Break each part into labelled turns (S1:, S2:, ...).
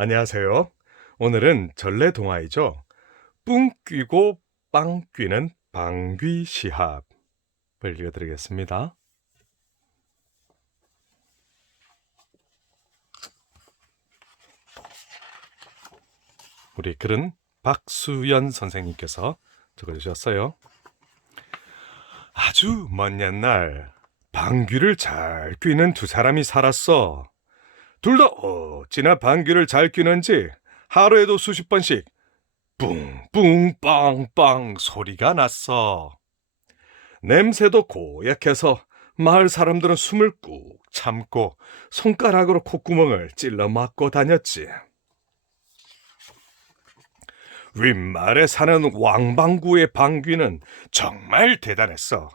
S1: 안녕하세요. 오늘은 전래 동화이죠. 뿡 끼고 빵 끼는 방귀 시합을 읽어드리겠습니다. 우리 글은 박수연 선생님께서 적어주셨어요. 아주 먼 옛날 방귀를 잘 뀌는 두 사람이 살았어. 둘 다 어찌나 방귀를 잘 뀌는지 하루에도 수십 번씩 뿡뿡 빵빵 소리가 났어. 냄새도 고약해서 마을 사람들은 숨을 꾹 참고 손가락으로 콧구멍을 찔러 막고 다녔지. 윗마을에 사는 왕방구의 방귀는 정말 대단했어.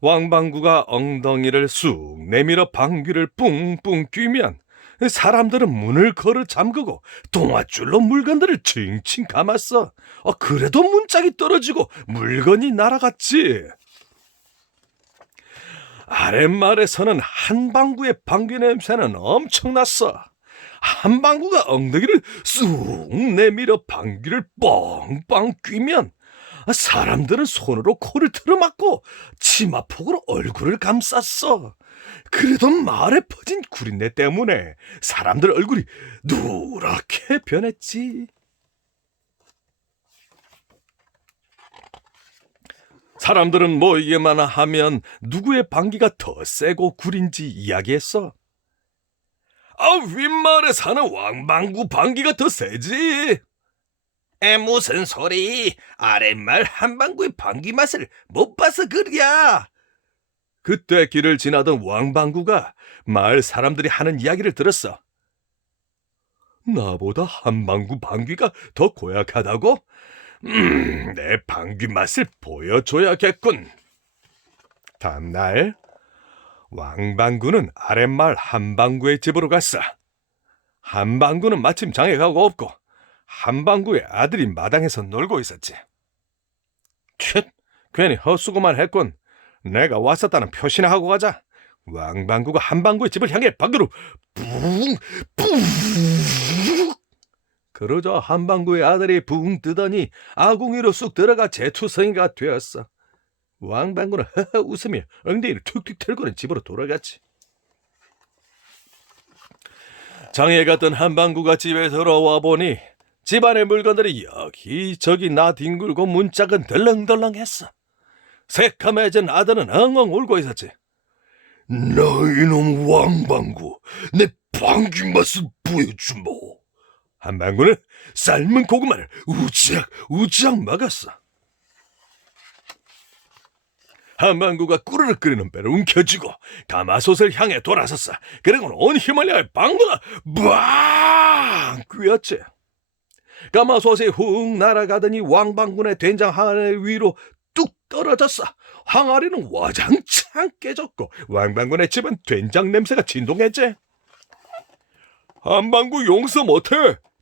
S1: 왕방구가 엉덩이를 쑥 내밀어 방귀를 뿡뿡 뀌면 사람들은 문을 걸어 잠그고 동아줄로 물건들을 칭칭 감았어. 어, 그래도 문짝이 떨어지고 물건이 날아갔지. 아랫마을에서는 한방구의 방귀 냄새는 엄청났어. 한방구가 엉덩이를 쑥 내밀어 방귀를 뻥뻥 뀌면 사람들은 손으로 코를 틀어막고 치마폭으로 얼굴을 감쌌어. 그래도 마을에 퍼진 구린내 때문에 사람들 얼굴이 누렇게 변했지. 사람들은 모이기만 하면 누구의 방귀가 더 세고 구린지 이야기했어. 아, 윗마을에 사는 왕방구 방귀가 더 세지.
S2: 에 무슨 소리? 아랫말 한방구의 방귀 맛을 못 봐서 그랴.
S1: 그때 길을 지나던 왕방구가 마을 사람들이 하는 이야기를 들었어. 나보다 한방구 방귀가 더 고약하다고? 음, 내 방귀 맛을 보여줘야겠군. 다음날 왕방구는 아랫마을 한방구의 집으로 갔어. 한방구는 마침 장에 가고 없고 한방구의 아들이 마당에서 놀고 있었지. 쉿, 괜히 헛수고만 했군. 내가 왔었다는 표시나 하고 가자. 왕방구가 한방구의 집을 향해 방귀로 뿡, 뿡. 그러자 한방구의 아들이 붕 뜨더니 아궁이로 쑥 들어가 제투성이가 되었어. 왕방구는 허허 웃으며 엉덩이를 툭툭 털고는 집으로 돌아갔지. 장에 갔던 한방구가 집에 들어와 보니 집안의 물건들이 여기저기 나뒹굴고 문짝은 덜렁덜렁했어. 새카매진 아들은 엉엉 울고 있었지. 너 이놈 왕방구, 내 방귀 맛을 보여주모. 한방구는 삶은 고구마를 우지락 우지락 막았어. 한방구가 꾸르륵 끓이는 배를 움켜쥐고 가마솥을 향해 돌아섰어. 그리고는 온 힘을 향해 방구가 빵 꿰었지. 가마솥이 훅 날아가더니 왕방군의 된장 항아리 위로 뚝 떨어졌어. 항아리는 와장창 깨졌고 왕방군의 집은 된장 냄새가 진동했지. 한방구 용서 못해.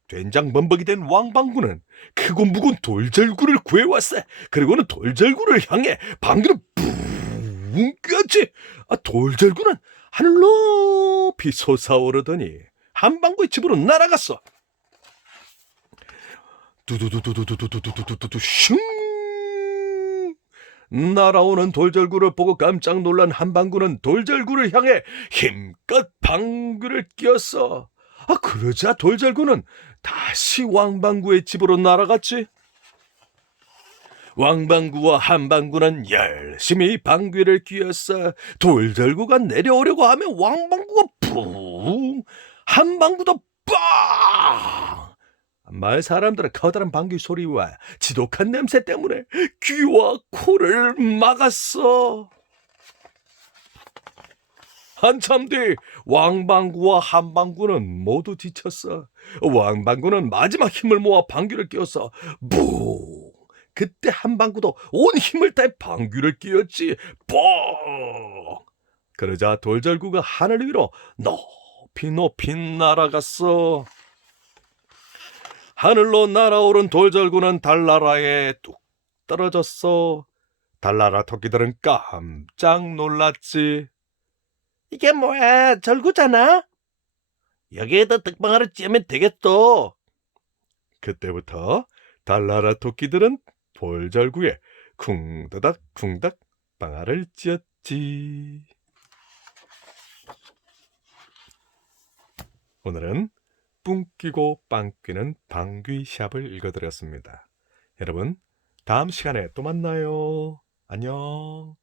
S1: 된장 범벅이 된 왕방구는 크고 묵은 돌절구를 구해왔어. 그리고는 돌절구를 향해 방귀를 뿡 꼈지. 아, 돌절구는 하늘 높이 솟아오르더니 한방구의 집으로 날아갔어. 두두두두두두두두두두두 슝 날아오는 돌절구를 보고 깜짝 놀란 한방구는 돌절구를 향해 힘껏 방귀를 뀌었어. 아 그러자 돌절구는 다시 왕방구의 집으로 날아갔지. 왕방구와 한방구는 열심히 방귀를 뀌었어. 돌절구가 내려오려고 하면 왕방구가 뿡, 한방구도 빵. 마을 사람들은 커다란 방귀 소리와 지독한 냄새 때문에 귀와 코를 막았어. 한참 뒤 왕방구와 한방구는 모두 지쳤어. 왕방구는 마지막 힘을 모아 방귀를 뀌었어. 뿡! 그때 한방구도 온 힘을 다해 방귀를 뀌었지. 뻥! 그러자 돌절구가 하늘 위로 높이 높이 날아갔어. 하늘로 날아오른 돌절구는 달나라에 뚝 떨어졌어. 달나라 토끼들은 깜짝 놀랐지.
S2: 이게 뭐야? 절구잖아. 여기에다 떡방아를 찌면 되겠어.
S1: 그때부터 달나라 토끼들은 볼절구에 쿵다닥 쿵닥 빵알을 찧었지. 오늘은 뿡 끼고 빵 끼는 방귀샵을 읽어드렸습니다. 여러분, 다음 시간에 또 만나요. 안녕.